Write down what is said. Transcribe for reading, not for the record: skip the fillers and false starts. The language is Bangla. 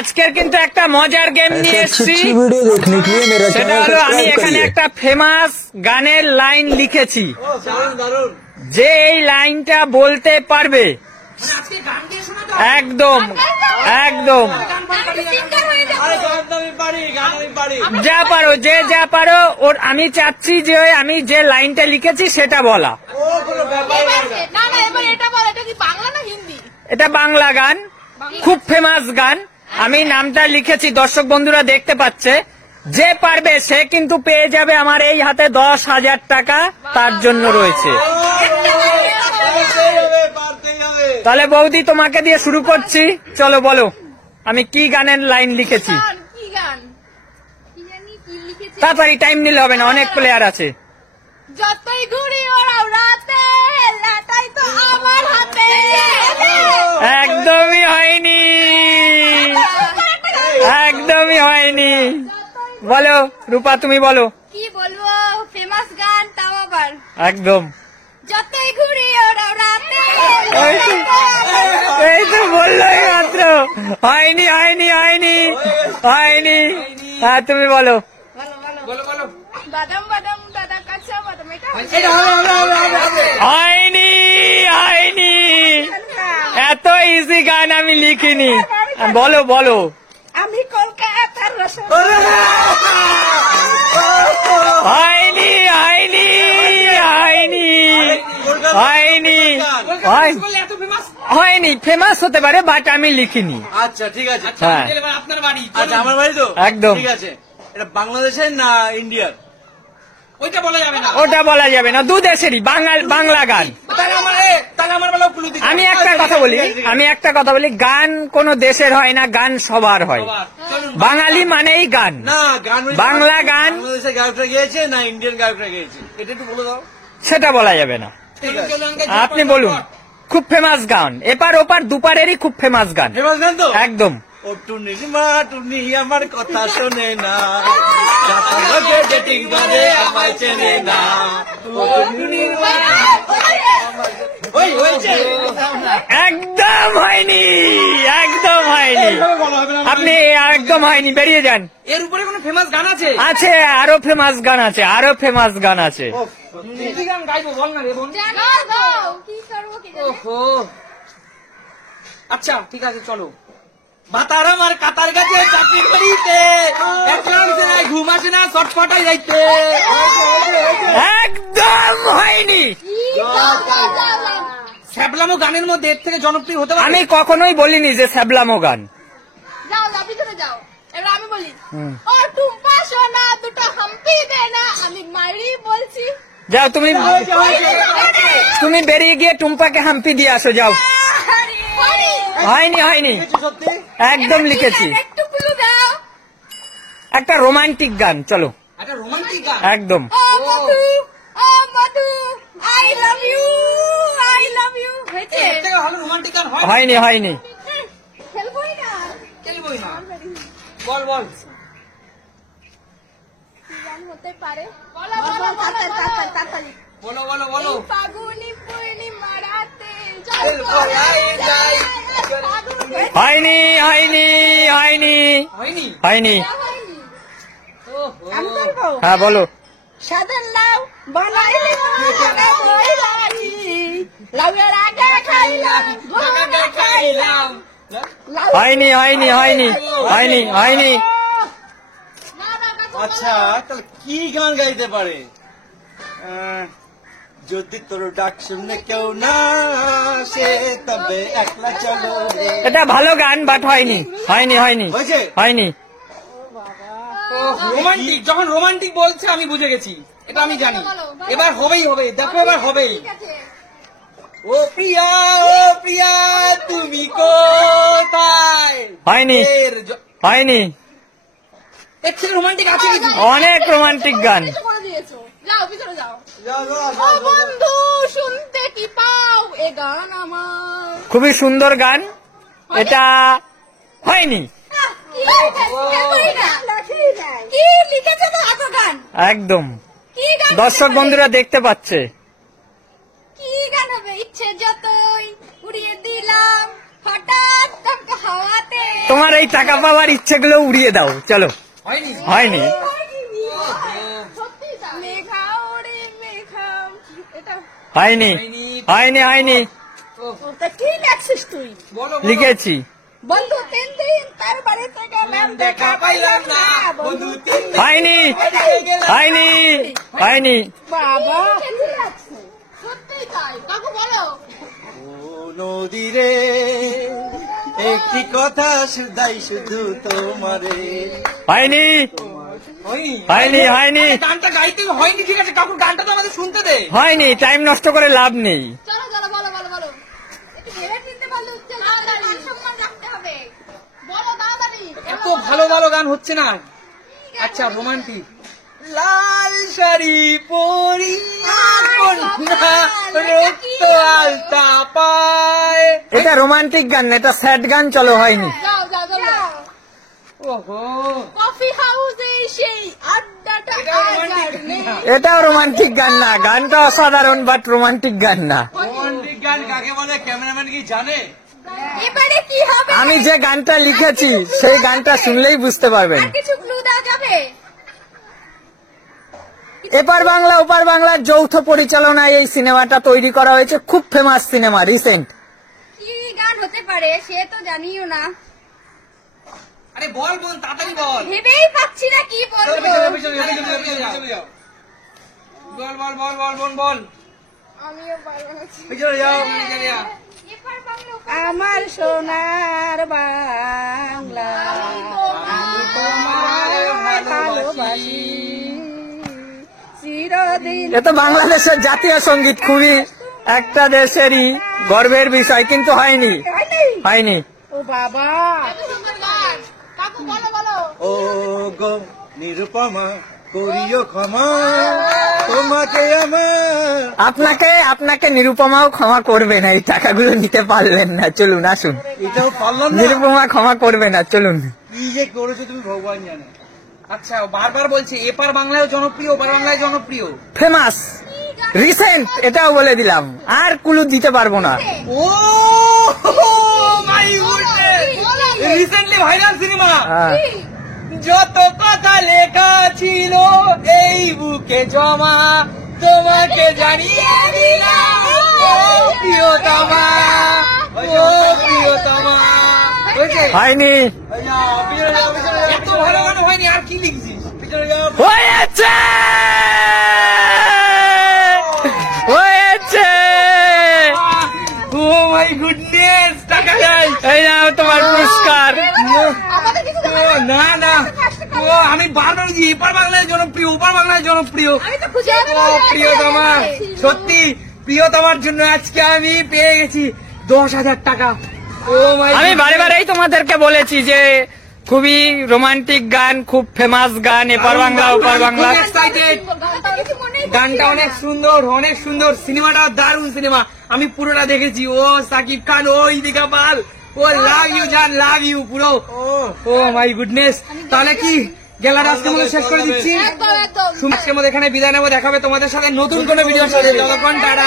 আজকের কিন্তু একটা মজার গেম নিয়ে এসেছি। সেটা হলো আমি এখানে একটা ফেমাস গানের লাইন লিখেছি, যে এই লাইনটা বলতে পারবে একদম একদম যা পারো, যে যা পারো ওর, আমি চাচ্ছি যে আমি যে লাইনটা লিখেছি সেটা বলা। এটা বাংলা গান, খুব ফেমাস গান। আমি নামটা লিখেছি, দর্শক বন্ধুরা দেখতে পাচ্ছে। যে পারবে সে কিন্তু পেয়ে যাবে আমার এই হাতে 10,000 টাকা তার জন্য রয়েছে। তাহলে বৌদি তোমাকে দিয়ে শুরু করছি, চলো বলো আমি কি গানের লাইন লিখেছি। তাড়াতাড়ি, টাইম নিলে হবে না, অনেক প্লেয়ার আছে। যতই ঘুরি ওরাও রাতে, লাটাই তো আমার হাতে। একদমই হয়নি, একদমই হয়নি। বলো রূপা, তুমি বলো। কি বলবো, ফেমাস গান তাও আবার একদম। যতই ঘুরি ওরাও রাতে। এই তো বললোই মাত্র। হয়নি হয়নি হয়নি হয়নি। হ্যাঁ তুমি বলো। বাদাম বাদাম দাদা কাঁচা বাদাম, এটা হয়নি হয়নি। এত ইজি গান আমি লিখিনি। বলো বলো। আমি কলকাতার রসুন। হয়নি হয়নি হয়নি হয়নি হয়নি। ফেমাস হতে পারে বাট আমি লিখিনি। আচ্ছা ঠিক আছে, হ্যাঁ আপনার বাড়ি। আচ্ছা আমার বাড়ি তো একদম ঠিক আছে। এটা বাংলাদেশের না ইন্ডিয়ার? ওইটা বলা যাবে না, ওটা বলা যাবে না, দু দেশেরই বাংলা গান। আমি একটা কথা বলি, গান কোন দেশের হয় না, গান সবার হয়। বাঙালি মানেই গান। না গান বাংলা গান। বাংলাদেশের গায়করা গিয়েছে না ইন্ডিয়ান গায়করা গিয়েছে, এটা একটু বলে দাও। সেটা বলা যাবে না। আপনি বলুন। খুব ফেমাস গান, এপার ওপার দুপারেরই খুব ফেমাস গান। ফেমাস গান তো একদম। ও টুনি মা টুনি আমার কথা শোনে না, ডেটিং করে আমায় চেনে না। একদম হয়নি, একদম হয়নি। আপনি একদম হয়নি, বেরিয়ে যান। এর উপরে কোনো ফেমাস গান আছে? আছে, আরো ফেমাস গান আছে, আরো ফেমাস গান আছে। কি গান গাইবো বল না রে বোন। কি করবো কি জানি। ওহো, আচ্ছা ঠিক আছে চলো। ভাতার আমার কাতার গাছে চাকরি করিতে, একদম ঘুম আসে না, ছটফট হয়ে যাইতে। একদম হয়নি। শ্যাবলামো গানের মধ্যে এর থেকে জনপ্রিয় হতে পারে? আমি কখনোই বলিনি যে শ্যাবলামো গান। যাও যাও পিছনে যাও, এবার আমি বলি। ও টুম্পা সোনা দুটো হাম্পি দে না, আমি মাইরি বলছি। যাও তুমি বেরিয়ে গিয়ে টুম্পাকে হাম্পি দিয়ে আসো, যাও। হয়নি হয়নি, একদম লিখেছি। একটু ক্লু দাও। একটা রোমান্টিক গান, চলো। একটা রোমান্টিক গান একদম। ও মধু, ও Madhu, I love you, I love you. হয়েছে? এর থেকে ভালো রোমান্টিক গান হয়? হয়নি হয়নি। খেলবই না, খেলবই না। বল বল। কি গান হতে পারে? বলো বলো তাড়াতাড়ি। বলো বলো বলো। ফাগুনি পূর্ণিমা রাতে হয়নি হয়নি হয়নি হয়নি হয়নি। ওহো, আমি বলবো। হ্যাঁ বলো। সাদন লাউ বানাইলে লাউয়ের আগে খাইলাম, গোলাটা খাইলাম। হয়নি হয়নি হয়নি হয়নি হয়নি। আচ্ছা তাহলে কি গান গাইতে পারে? যদি তোর ডাক শুনে কেউ না আসে তবে একলা চলো রে। এটা ভালো গান বাট হয়নি হয়নি হয়নি হয়েছে? হয়নি। রোমান্টিক, যখন রোমান্টিক বলছে আমি বুঝে গেছি, এটা আমি জানি। এবার হবেই হবে, দেখো এবার হবেই। ও প্রিয়া, ও প্রিয়া তুমি কোথায়? হয়নি হয়নি। এর থেকে রোমান্টিক আছে কিছু? অনেক রোমান্টিক গান। যাও পিছনে যাও। ও বন্ধু শুনতে কি পাও এ গান আমার। খুবই সুন্দর গান, এটা হয়নি। কি লিখেছে তো এত গান? একদম। কি গান? দর্শক বন্ধুরা দেখতে পাচ্ছে। কি গান হবে? ইচ্ছে যতই উড়িয়ে দিলাম, হঠাৎ হাওয়াতে তোমার এই টাকা পাওয়ার ইচ্ছেগুলো উড়িয়ে দাও, চলো। হয়নি? হয়নি। সত্যি মেঘা ওরে মেঘা এটা হয়নি হয়নি হয়নি ওটা কি লেখছিস তুই? বলো, বলো। লিখেছি। বন্ধু 3 দিন তার বাড়িতে গেলাম দেখা পাইলাম না, বন্ধু 3 দিন হয়নি হয়নি হয়নি। বাবা সত্যি তাই কাকু বলো ও নদীরে একটি কথা শুধাই শুধু তোমারে। হয়নি হয়নি? হয়নি হয়নি আরে গানটা গাইতে হয়নি, ঠিক আছে কাকুর গানটা তো আমাদের শুনতে দে। হয়নি, টাইম নষ্ট করে লাভ নেই। চলো চলো বলো বলো বলো একটু ভেবে চিনতে পারলে মান সম্মান রাখতে হবে বলো তাড়াতাড়ি এত ভালো ভালো গান হচ্ছে না। আচ্ছা, রোমান্টিক। লাল শাড়ি পরি কন্যা রক্ত আলতা পায়। এটা রোমান্টিক গান না, এটা স্যাড গান। চলো, হয়নি। যাও যাও চলো ওহো, কফি হাউসে সেই আড্ডাটা এটা আর romantic নেই। না। এটাও রোমান্টিক গান না, গানটা অসাধারণ, বাট রোমান্টিক গান না। রোমান্টিক গান কাকে বলে ক্যামেরাম্যান কি জানে? এবারে কি হবে আমি যে গানটা লিখেছি সেই গানটা শুনলেই বুঝতে পারবেন। আর কিছু ক্লু দেওয়া যাবে এপার বাংলা ওপার বাংলার যৌথ পরিচালনায় এই সিনেমাটা তৈরি করা হয়েছে, খুব ফেমাস সিনেমা, রিসেন্ট। কি গান হতে পারে সে তো জানিও না আরে বল বল, তাড়াতাড়ি বল। ভেবেই পাচ্ছি না কি বলবো চলে যাও। বল বল বল বল বল বল। আমিও পারবো না চলে যাও, চলে যাও। আমার সোনার বাংলা আমি তোমায় ভালোবাসি। চিরদিন এ তো বাংলাদেশের জাতীয় সঙ্গীত, খুবই একটা দেশেরই গর্বের বিষয়, কিন্তু হয়নি হয়নি। ও বাবা কাকু বলো বলো ও গো নিরুপমা করিও ক্ষমা তোমাকে আমার। আপনাকে নিরুপমাও ক্ষমা করবে না, এই টাকাগুলো নিতে পারলেন না। চলুন, আসুন। এটাও পারলাম না। নিরুপমা ক্ষমা করবে না, চলুন। কি যে করেছো তুমি ভগবান জানে। আচ্ছা, বারবার বলছি এপার বাংলায় জনপ্রিয়, ওপার বাংলায় জনপ্রিয়। ফেমাস, রিসেন্ট, এটাও বলে দিলাম, আর কুলু দিতে পারবো না। Oh my goodness, recently viral cinema. হ্যাঁ। যত কথা লেখা ছিল এই বুকে জমা, তোমাকে জানিয়ে দিলাম ও প্রিয়তমা, ও প্রিয়তমা। হয়েছে? হয়নি। এই যাও, পিছনে যাও, পিছনে যাও, এত ভালো গান হয়নি, আর কি লিখছিস? পিছনে যাও। হয়েছে হয়েছে। ও মাই গুডনেস, টাকা দেয়। এই নাও তোমার পুরস্কার। আমাদের কিছু ও, না না, ও আমি বারবার বলছি এপার বাংলায় জনপ্রিয়, ওপার বাংলায় জনপ্রিয়। আমি তো খুঁজে ও প্রিয়তমা, সত্যি প্রিয়তমার জন্য আজকে আমি পেয়ে গেছি 10,000 টাকা। ও মাই আমি বারে বারেই তোমাদেরকে বলেছি যে খুবই রোমান্টিক গান, খুব ফেমাস গান, এপার বাংলা ওপার বাংলা। এক্সাইটেড, কিছু মনেই গানটা অনেক সুন্দর, অনেক সুন্দর, সিনেমাটা দারুণ সিনেমা, আমি পুরোটা দেখেছি। ও সাকিব খান, ও ইদিকা পাল, ও লাভ ইউ জান, লাভ ইউ পুরো। ও মাই গুডনেস, তাহলে কি গেলাটা আজকের মতো শেষ করে দিচ্ছি। একদম একদম আজকের মতো এখানে বিদায় নেবো, দেখাবে তোমাদের সাথে নতুন কোনো ভিডিওর সাথে। ততক্ষণ টাটা।